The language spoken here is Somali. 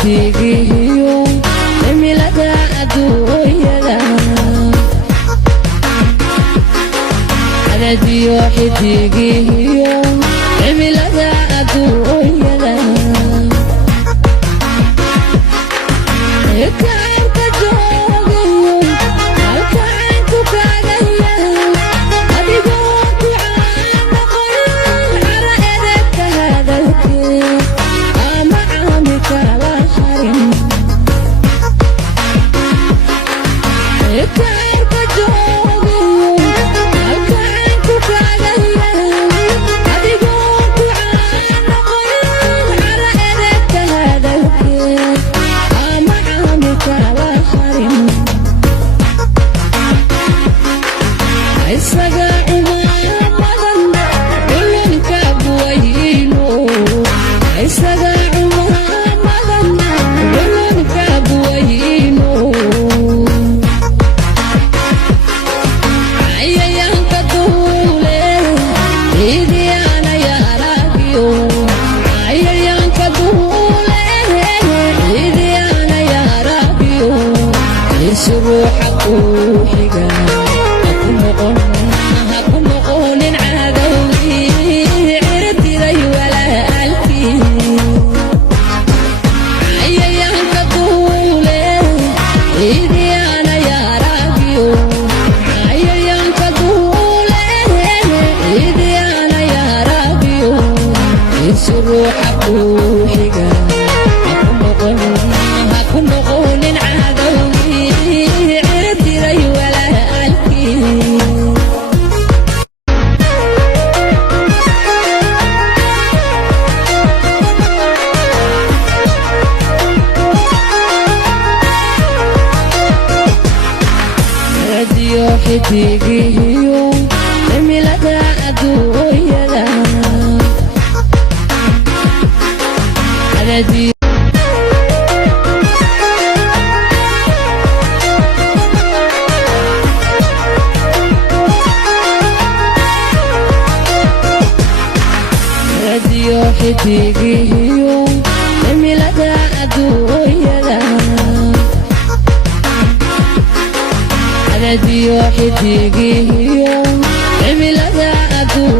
xidigiyo cimilada adduunyada radio xidigiyo cimilada adduunyada kaarka joogayo halkaan ku kaagaya adigoo ku caanaqoyn cara edebka hadalkee ama caami kala harin kaarka joogayo halkaan ku kaagaya adigoo ku caanaqoyn cara edebka hadalkee ama caami kala harin isaga cumaamadan culunka buwayno isaga cumaamadan culunka buwayno cayayaanka duule ciidiyaana yaaragiyo cayayaanka duule ciidiyaana yaaragiyo isu ruuxa kuu xiga haku noqonin cadowgii ciribtiday walaalkii cayayaanka duule ciidiyaana yaaragiyo cayayaanka duule ciidiyaana yaaragiyo isu ruuxa kuu xiga haku noqonin cadowgii ciribtiday walaalkii radio xidigiyo cimilada adduunyada radio xidigiyo cimilada adduunyada radio xidigiyo cimilada adduunyada